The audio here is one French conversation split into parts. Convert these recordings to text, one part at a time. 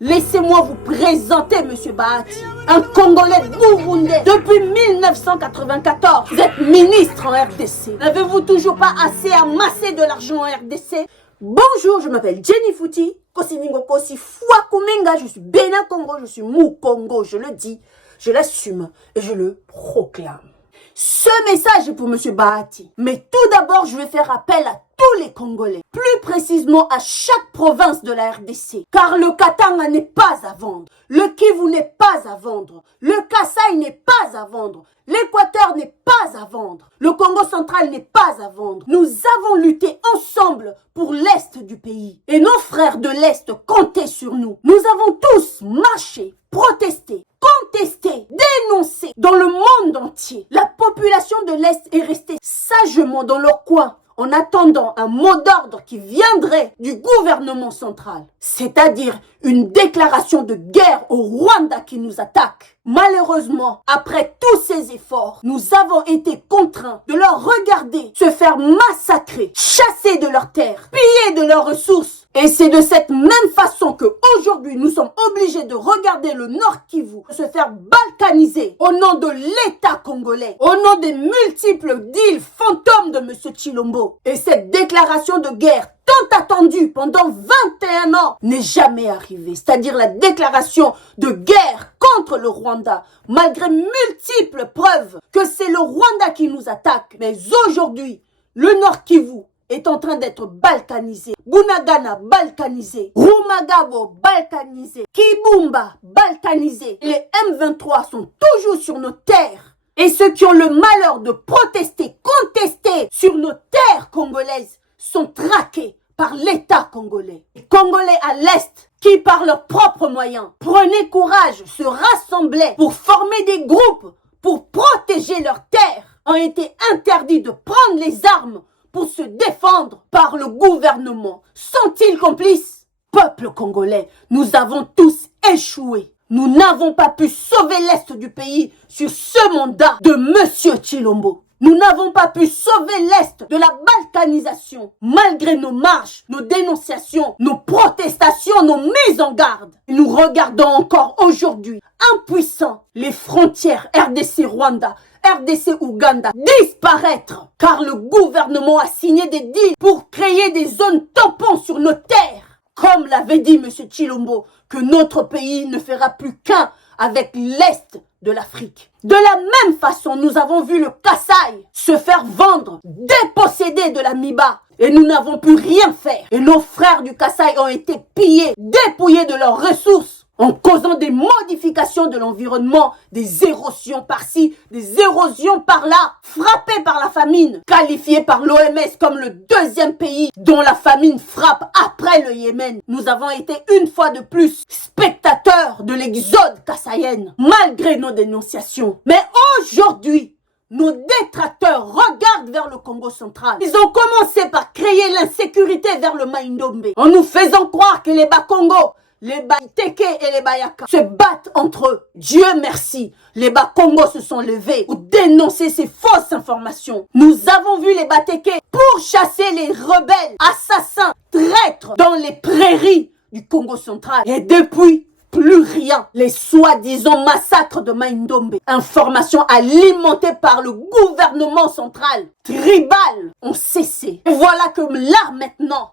Laissez-moi vous présenter Monsieur Bahati, un Congolais burundais depuis 1994. Vous êtes ministre en RDC. N'avez-vous toujours pas assez amassé de l'argent en RDC? Bonjour, je m'appelle Jenny Fouti. Kosiningo Kosi Fouakumenga, je suis Bénin Congo, je suis Mou Congo, je le dis, je l'assume et je le proclame. Ce message est pour Monsieur Bahati. Mais tout d'abord, je vais faire appel à tous les Congolais, plus précisément à chaque province de la RDC. Car le Katanga n'est pas à vendre, le Kivu n'est pas à vendre, le Kasaï n'est pas à vendre, l'Équateur n'est pas à vendre, le Congo central n'est pas à vendre. Nous avons lutté ensemble pour l'Est du pays. Et nos frères de l'Est comptaient sur nous. Nous avons tous marché, protesté, contesté, dénoncé dans le monde entier. La population de l'Est est restée sagement dans leur coin en attendant un mot d'ordre qui viendrait du gouvernement central, c'est-à-dire une déclaration de guerre au Rwanda qui nous attaque. Malheureusement, après tous ces efforts, nous avons été contraints de leur regarder se faire massacrer, chasser de leurs terres, piller de leurs ressources. Et c'est de cette même façon que aujourd'hui nous sommes obligés de regarder le Nord Kivu se faire balkaniser au nom de l'État congolais, au nom des multiples deals fantômes de Monsieur Tshilombo. Et cette déclaration de guerre tant attendue pendant 21 ans n'est jamais arrivée. C'est-à-dire la déclaration de guerre contre le Rwanda, malgré multiples preuves que c'est le Rwanda qui nous attaque. Mais aujourd'hui, le Nord Kivu est en train d'être balkanisé. Bunagana balkanisé. Rumagabo balkanisé. Kibumba balkanisé. Les M23 sont toujours sur nos terres. Et ceux qui ont le malheur de protester, contester sur nos terres congolaises sont traqués par l'État congolais. Les Congolais à l'Est qui, par leurs propres moyens, prenaient courage, se rassemblaient pour former des groupes, pour protéger leurs terres, ont été interdits de prendre les armes pour se défendre par le gouvernement. Sont-ils complices? Peuple congolais, nous avons tous échoué. Nous n'avons pas pu sauver l'Est du pays sur ce mandat de Monsieur Tshilombo. Nous n'avons pas pu sauver l'Est de la balkanisation, malgré nos marches, nos dénonciations, nos protestations, nos mises en garde. Nous regardons encore aujourd'hui, impuissants, les frontières RDC-Rwanda, RDC-Ouganda disparaître, car le gouvernement a signé des deals pour créer des zones tampons sur nos terres. Comme l'avait dit M. Tshilombo, que notre pays ne fera plus qu'un avec l'Est de l'Afrique. De la même façon, nous avons vu le Kasaï se faire vendre, déposséder de la Miba. Et nous n'avons pu rien faire. Et nos frères du Kasaï ont été pillés, dépouillés de leurs ressources, en causant des modifications de l'environnement, des érosions par-ci, des érosions par-là, frappés par la famine, qualifiés par l'OMS comme le deuxième pays dont la famine frappe après le Yémen. Nous avons été une fois de plus spectateurs de l'exode kassaïenne, malgré nos dénonciations. Mais aujourd'hui, nos détracteurs regardent vers le Congo central. Ils ont commencé par créer l'insécurité vers le Mai-Ndombe, en nous faisant croire que les Bas-Congo, les Baïteke et les Bayaka se battent entre eux. Dieu merci, les Bas-Congo se sont levés pour dénoncer ces fausses informations. Nous avons vu les Bateke pour chasser les rebelles, assassins, traîtres dans les prairies du Congo central. Et depuis, plus rien. Les soi-disant massacres de Mai-Ndombe, informations alimentées par le gouvernement central, tribal, ont cessé. Et voilà que là maintenant,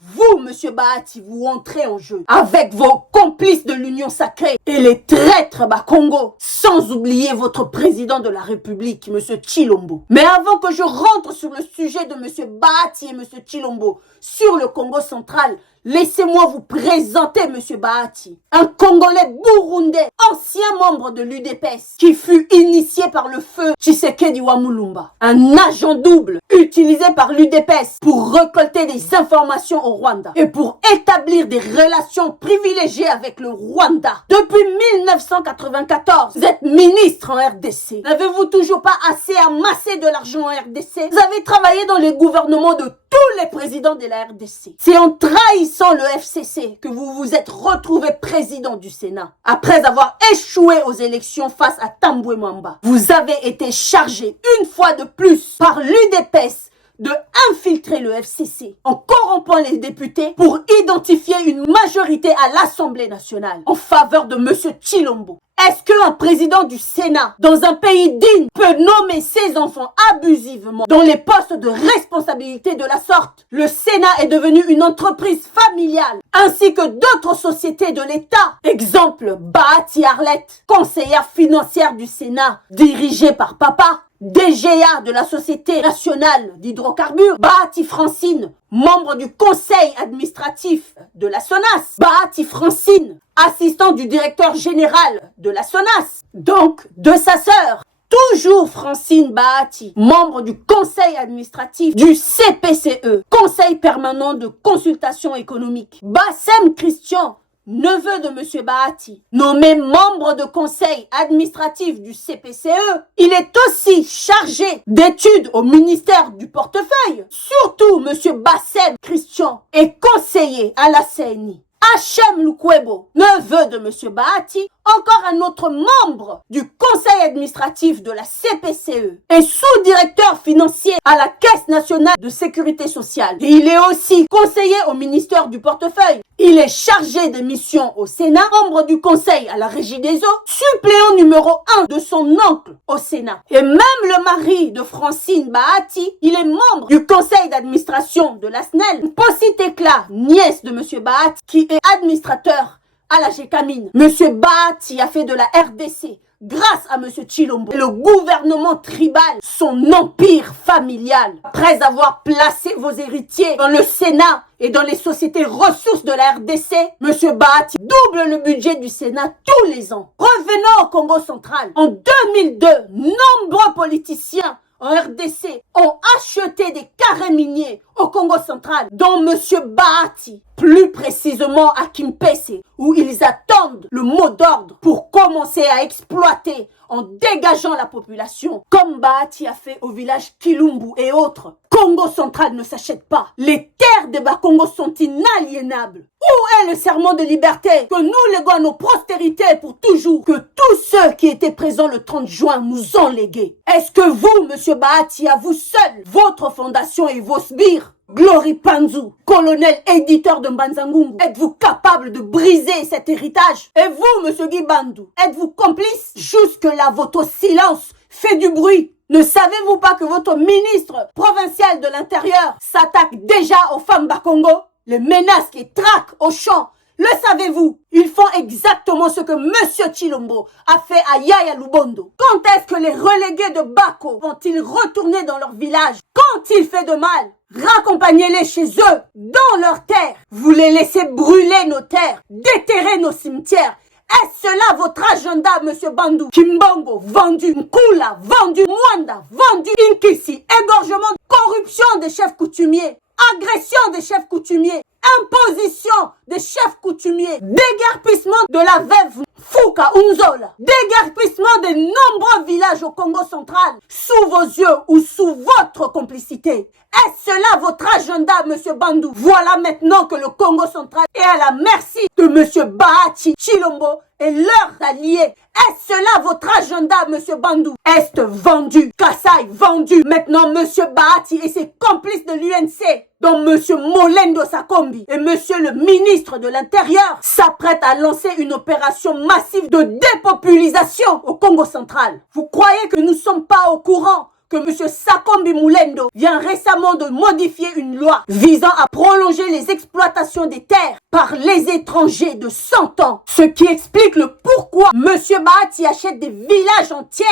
vous, Monsieur Bahati, vous entrez en jeu avec vos complices de l'Union sacrée et les traîtres Bas-Congo, sans oublier votre président de la République, Monsieur Tshilombo. Mais avant que je rentre sur le sujet de Monsieur Bahati et Monsieur Tshilombo sur le Congo central, laissez-moi vous présenter Monsieur Bahati, un Congolais burundais, ancien membre de l'UDPS, qui fut initié par le feu Tshisekedi Wamulumba, un agent double utilisé par l'UDPS pour récolter des informations au Rwanda et pour établir des relations privilégiées avec le Rwanda. Depuis 1994, vous êtes ministre en RDC. N'avez-vous toujours pas assez amassé de l'argent en RDC? Vous avez travaillé dans les gouvernements de tous les présidents de la RDC. C'est en trahissant le FCC que vous vous êtes retrouvé président du Sénat. Après avoir échoué aux élections face à Tambwe Mwamba, vous avez été chargé une fois de plus par l'UDPS de infiltrer le FCC en corrompant les députés pour identifier une majorité à l'Assemblée nationale en faveur de M. Tshilombo. Est-ce qu'un président du Sénat, dans un pays digne, peut nommer ses enfants abusivement dans les postes de responsabilité de la sorte? Le Sénat est devenu une entreprise familiale, ainsi que d'autres sociétés de l'État. Exemple, Bahati Arlette, conseillère financière du Sénat, dirigée par papa. DGA de la Société nationale d'hydrocarbures, Bahati Francine, membre du conseil administratif de la SONAS, Bahati Francine, assistant du directeur général de la SONAS, donc de sa sœur. Toujours Francine Bahati, membre du conseil administratif du CPCE, Conseil permanent de consultation économique. Bassem Christian, neveu de M. Bahati, nommé membre de conseil administratif du CPCE, il est aussi chargé d'études au ministère du portefeuille. Surtout, M. Bassem Christian est conseiller à la CNI. Hachem Lukwebo, neveu de M. Bahati, encore un autre membre du conseil administratif de la CPCE et sous-directeur financier à la Caisse nationale de sécurité sociale. Et il est aussi conseiller au ministère du portefeuille. Il est chargé des missions au Sénat, membre du conseil à la Régie des eaux, suppléant numéro 1 de son oncle au Sénat. Et même le mari de Francine Bahati, il est membre du conseil d'administration de la SNEL. Possi Tekla, nièce de M. Bahati, qui est administrateur à la GECAMINE. M. Bahati a fait de la RDC, grâce à M. Tshilombo, et le gouvernement tribal, son empire familial. Après avoir placé vos héritiers dans le Sénat et dans les sociétés ressources de la RDC, M. Bahati double le budget du Sénat tous les ans. Revenons au Congo central. En 2002, nombreux politiciens en RDC ont acheté des carrés miniers au Congo central, dont M. Bahati, plus précisément à Kimpese, où ils attendent le mot d'ordre pour commencer à exploiter en dégageant la population, comme Bahati a fait au village Kilumbu et autres. Congo central ne s'achète pas. Les terres des Bas-Congo sont inaliénables. Où est le serment de liberté que nous léguons à nos postérités pour toujours, que tous ceux qui étaient présents le 30 juin nous ont légué? Est-ce que vous, M. Bahati, à vous seul, votre fondation et vos sbires, Glory Panzu, colonel éditeur de Mbanzangungu, êtes-vous capable de briser cet héritage? Et vous, M. Guy Bandou, êtes-vous complice? Jusque-là, votre silence fait du bruit. Ne savez-vous pas que votre ministre provincial de l'Intérieur s'attaque déjà aux femmes Bakongo? Les menaces qui traquent au champ, le savez-vous? Ils font exactement ce que M. Tshilombo a fait à Yaya Lubondo. Quand est-ce que les relégués de Bako vont-ils retourner dans leur village? Quand il fait de mal, raccompagnez-les chez eux, dans leurs terres. Vous les laissez brûler nos terres, déterrer nos cimetières. Est-ce cela votre agenda, M. Bandou? Kimbongo, vendu. Nkula, vendu. Mwanda, vendu. Inkisi, égorgement, corruption des chefs coutumiers, agression des chefs coutumiers, imposition des chefs coutumiers, déguerpissement de la veuve Fouka Unzola, déguerpissement de nombreux villages au Congo central, sous vos yeux ou sous votre complicité. Est-ce cela votre agenda, M. Bandou? Voilà maintenant que le Congo central est à la merci de M. Bahati Tshilombo et leurs alliés. Est-ce cela votre agenda, M. Bandou? Est vendu, Kassai vendu. Maintenant, M. Bahati et ses complices de l'UNC, dont M. Molendo Sakombi et M. le ministre de l'Intérieur, s'apprêtent à lancer une opération massive de dépopulisation au Congo central. Vous croyez que nous ne sommes pas au courant que M. Sakombi Mulendo vient récemment de modifier une loi visant à prolonger les exploitations des terres par les étrangers de 100 ans. Ce qui explique le pourquoi M. Bahati achète des villages entiers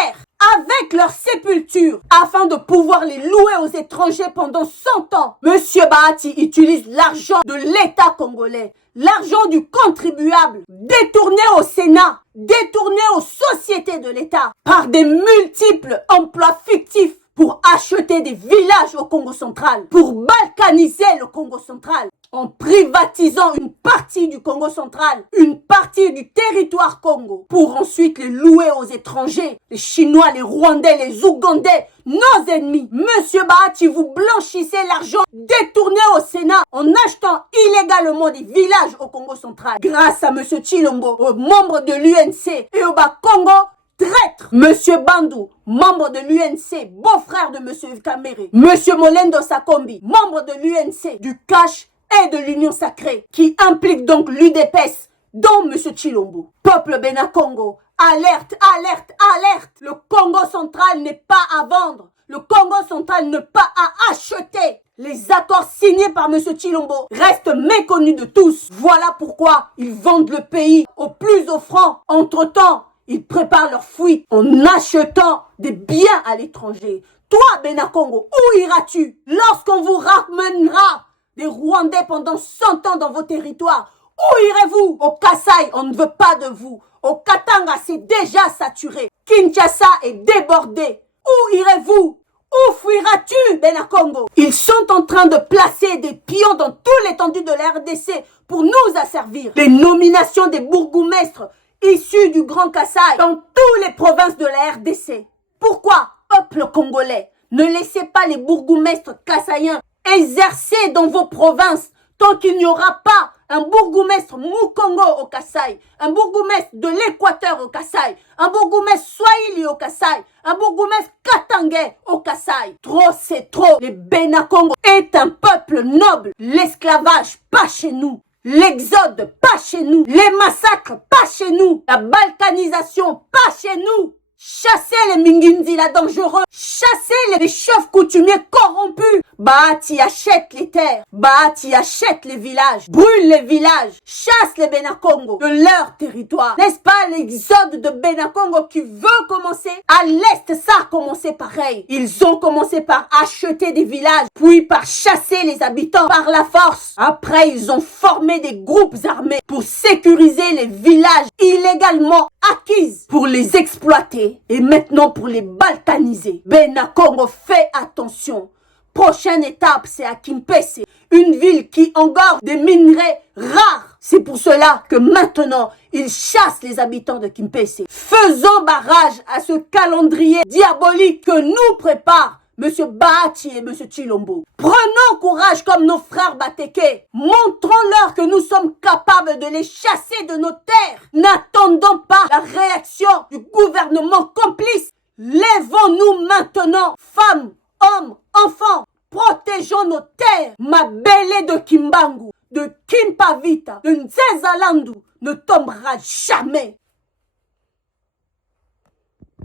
avec leur sépulture afin de pouvoir les louer aux étrangers pendant 100 ans. M. Bahati utilise l'argent de l'État congolais, l'argent du contribuable, détourné au Sénat, détourné aux sociétés de l'État par des multiples emplois fictifs pour acheter des villages au Congo central, pour balkaniser le Congo central, en privatisant une partie du Congo central, une partie du territoire Congo, pour ensuite les louer aux étrangers, les Chinois, les Rwandais, les Ougandais, nos ennemis. Monsieur Bahati, vous blanchissez l'argent détourné au Sénat en achetant illégalement des villages au Congo central. Grâce à Monsieur Tshilombo, aux membres de l'UNC et au Bas-Congo, traître. Monsieur Bandou, membre de l'UNC, beau-frère de Monsieur Kamere. Monsieur Molendo Sakombi, membre de l'UNC, du Cash et de l'Union Sacrée, qui implique donc l'UDPS, dont Monsieur Chilombo. Peuple Benakongo, alerte, alerte, alerte. Le Congo central n'est pas à vendre. Le Congo central n'est pas à acheter. Les accords signés par M. Chilombo restent méconnus de tous. Voilà pourquoi ils vendent le pays au plus offrant. Entre-temps, ils préparent leur fuite en achetant des biens à l'étranger. Toi, Benakongo, où iras-tu lorsqu'on vous ramènera des Rwandais pendant 100 ans dans vos territoires? Où irez-vous? Au Kasaï, on ne veut pas de vous. Au Katanga, c'est déjà saturé. Kinshasa est débordé. Où irez-vous? Où fuiras-tu, Benakongo? Ils sont en train de placer des pions dans toute l'étendue de la RDC pour nous asservir. Les nominations des bourgmestres issus du Grand Kasaï dans toutes les provinces de la RDC. Pourquoi, peuple congolais, ne laissez pas les bourgmestres kassaïens exercer dans vos provinces tant qu'il n'y aura pas un bourgmestre Mukongo au Kasaï, un bourgmestre de l'Équateur au Kasaï, un bourgmestre Swahili au Kasaï, un bourgmestre Katangais au Kasaï. Trop, c'est trop. Les Benakongo est un peuple noble. L'esclavage, pas chez nous. L'exode, pas chez nous. Les massacres, pas chez nous. La balkanisation, pas chez nous. Chassez les Minginzila dangereux. Chassez les chefs coutumiers corrompus. Bahati achète les terres. Bahati achète les villages. Brûle les villages. Chasse les Benakongo de leur territoire. N'est-ce pas l'exode de Benakongo qui veut commencer? À l'Est, ça a commencé pareil. Ils ont commencé par acheter des villages, puis par chasser les habitants par la force. Après, ils ont formé des groupes armés pour sécuriser les villages illégalement acquis, pour les exploiter et maintenant pour les balkaniser. Benakongo, fait attention. Prochaine étape, c'est à Kimpese, une ville qui engorge des minerais rares. C'est pour cela que maintenant, ils chassent les habitants de Kimpese. Faisons barrage à ce calendrier diabolique que nous prépare Monsieur Bahati et Monsieur Chilombo. Prenons courage comme nos frères Bateke. Montrons-leur que nous sommes capables de les chasser de nos terres. N'attendons pas la réaction du gouvernement complice. Lèvons-nous maintenant, femmes, hommes, enfants. Protégeons nos terres. Ma belle de Kimbangu, de Kimpavita, de Nzezalandu ne tombera jamais.